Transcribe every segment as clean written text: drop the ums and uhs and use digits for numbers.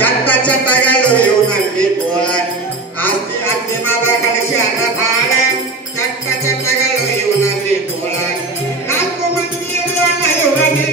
ಚಟ್ಟ ಚಟ್ಟಗಳು ಇವನಲ್ಲಿ ಗೋಳ ಆಸ್ತಿ ಅತ್ತಿ ಮಾವ ಕಳಿಸ್ಯಾರ ಬಾಳ ಚಟ್ಟ ಚಟ್ಟಗಳು ಇವನಲ್ಲಿ ಗೋಳ ನಾಲ್ಕು ಮಂದಿ ಇವರಲ್ಲಿ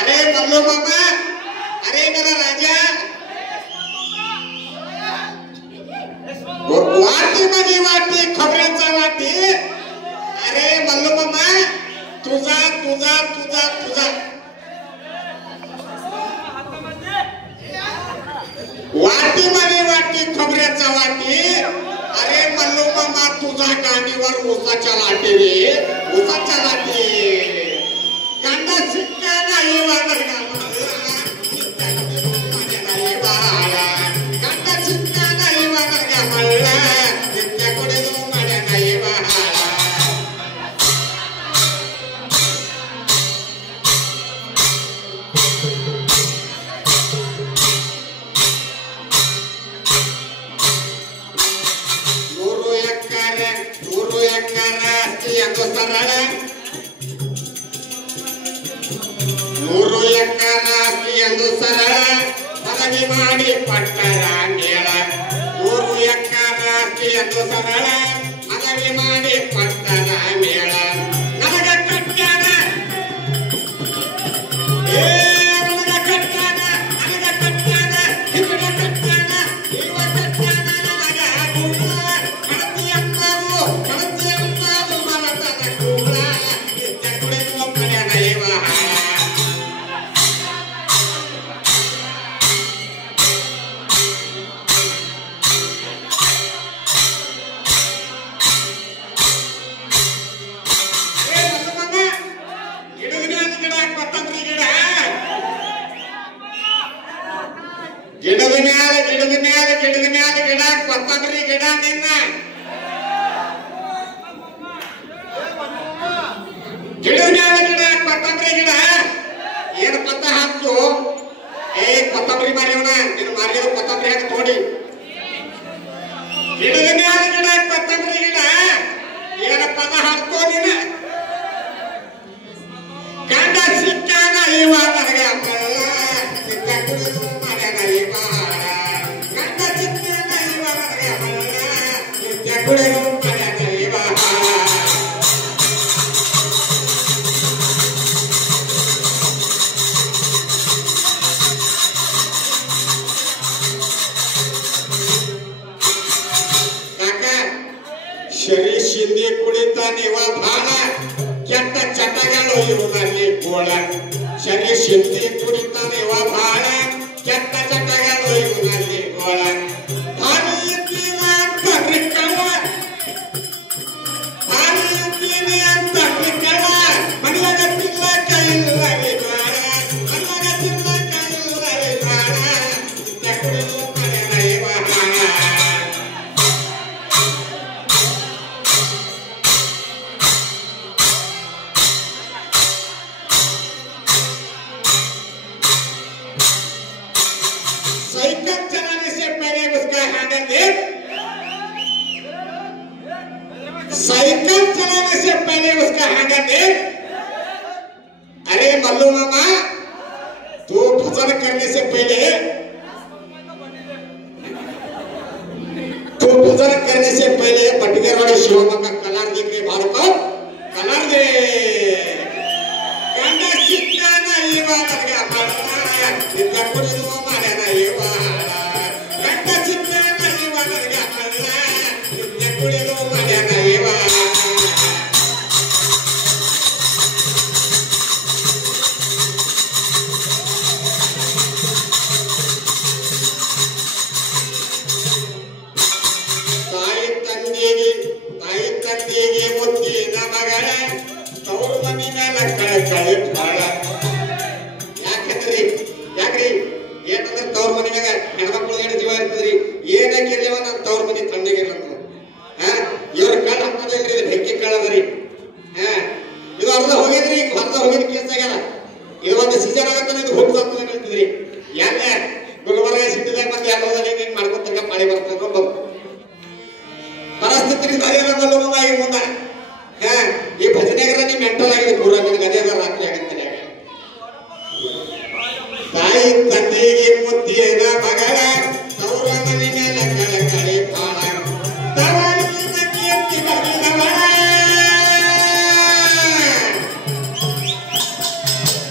अरे मल्लू मामा, अरे मेरा राजा, वाटी माझी वाटी खबऱ्याचा वाटी, अरे मल्लू मामा, तुझा तुझा तुझा तुझा वाटी माझी वाटी खबऱ्याचा वाटी, अरे मल्लू मामा तुझा गाडीवर ऊसाच्या लाटी रे ऊसाच्या लाटी कांदा शिक्का नाही वाढला कांदा शिक्का नाही वाढला मला त्याच्याकडे तो माझ्या नाही बहाळा ನೂರು ಎಕರೆ ಎಂದು ಸರಳ ನೂರು ಎಕರೆ ಎಂದು ಸರಳ ಮನವಿ ಮಾಡಿ ಪಟ್ಟರ ಮೇಳ ನೂರು ಎಕರೆ ಎಂದು ಸರಳ ಮನವಿ ಮಾಡಿ ಪಟ್ಟರ ಮೇಳ ನನಗ ಕಟ್ಟಾನ ನನಗ ಕಟ್ಟಾನ ಹಿರಿಯ ಕಟ್ಟಾನ ಇವ ಕಟ್ಟಾನ ನನಗ ಕಣತಿ ಅಂತಾವು ಮರತನ ಕೂಡ ಕುಡಿದು ಮನೆಯ ಇವ ಗಿಡದ ಮ್ಯಾಲ ಗಿಡ ಕೊತ್ತಂಬರಿ ಗಿಡ ನಿನ್ನ ಗಿಡದ ಮ್ಯಾಲ ಗಿಡ ಕೊತ್ತಂಬರಿ ಗಿಡ ಏನು ಪತ್ತ ಹಾಕ್ತು ಕೊತ್ತಂಬರಿ ಮಾರಿಯವನ ನಿನ್ನ ಮಾರಿದ ಕೊತ್ತಂಬರಿ ಹಾಕಿ ತೋಡಿ ಗಿಡದ ಮ್ಯಾಲ ಗಿಡ ಕೊತ್ತಂಬರಿ ಗಿಡ ಏನು ಪದ ಹಾಕ್ತೋ ನೀನು ಗಂಡ ಸಿಕ್ಕಾನ ಇವ ನನಗೆ ಶರೀ ಶಿಂದಿ ಕುಡಿತ ನೀವ ಭಾಳ ಕೆಟ್ಟ ಚಟಗಳು ಇವನಲ್ಲಿ ಗೋಳ ಶರೀ ಶಿಂದಿ ಕುಡಿತ ನೀವ ಭಾಳ ಕೆಟ್ಟ ಚಟಗಳು ಇವನಲ್ಲಿ ಗೋಳ साइकिल चलाने से पहले उसका हैंडल देख साइकिल चलाने से पहले उसका हैंडल देख अरे मल्लू मामा तू भजन करने से पहले बटगरवाड़ी शिवमोग्गा कलर देखे बालक कलर दे गंडा सिक्कान इव ನನಗೆ ಅಮರ ನಿನ್ನ ಕುಡಿದು ಮನೆನ ಇವ ಗಂಡಾ ಸಿಕ್ಕಾನ ಇವ ನನಗೆ ಅಮರ ನಿನ್ನ ಕುಡಿದು ಮನೆನ ಇವ ತಂದೆಗೆ ಮುತ್ತಿನ ಮಗಳ ತವರು ಮನಿ ಮೇಲೆ ಕಳೆ ಬಾಳ ಯಾಕಂದ್ರೆ ತಾಯಿ ತಂದೆಗೆ ಮುದ್ದಿನ ಮಗಳ ತವರ ಮನೆ ಮೇಲೆ ಕಳಕಳಿ ಬಾಳ ತವರಿಗೆ ಕೀರ್ತಿ ಬಗೆದವಳ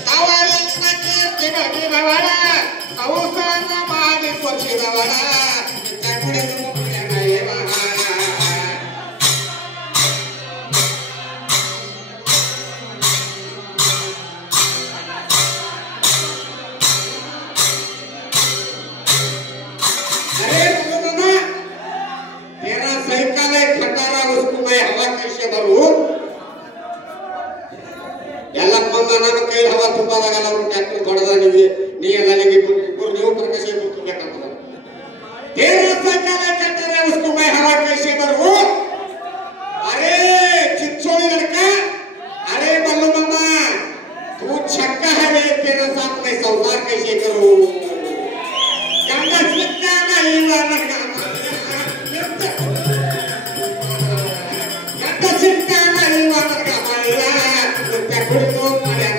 ತವರಿಗೆ ಕೀರ್ತಿ ಬಗೆದವಳ ಅವಸಾನ ಮಾಡಿ ಕೊಚ್ಚಿದವಳ ಕಣ್ಣು ನಾನು ಕೈ ಹವಾ ತುಂಬಾದಾಗಲ್ಲ ಅವರು ಟ್ಯಾಕ್ಟರ್ ಹೊಡೆದ ನೀ ಎಲ್ಲ ನೀವು ಪ್ರಕಾಶ ತುಂಬಬೇಕಂತ तेरा सकाला चट्टर है उसको मैं हवा कैसे भरूं अरे चिच्चोली लड़का अरे बल्लू मामा तू छक्का है रे तेरे साथ मैं संसार कैसे करूं गंगा सिक्का नहीं वाला गंगा सिक्का नहीं वाला का माया तो क्या करूं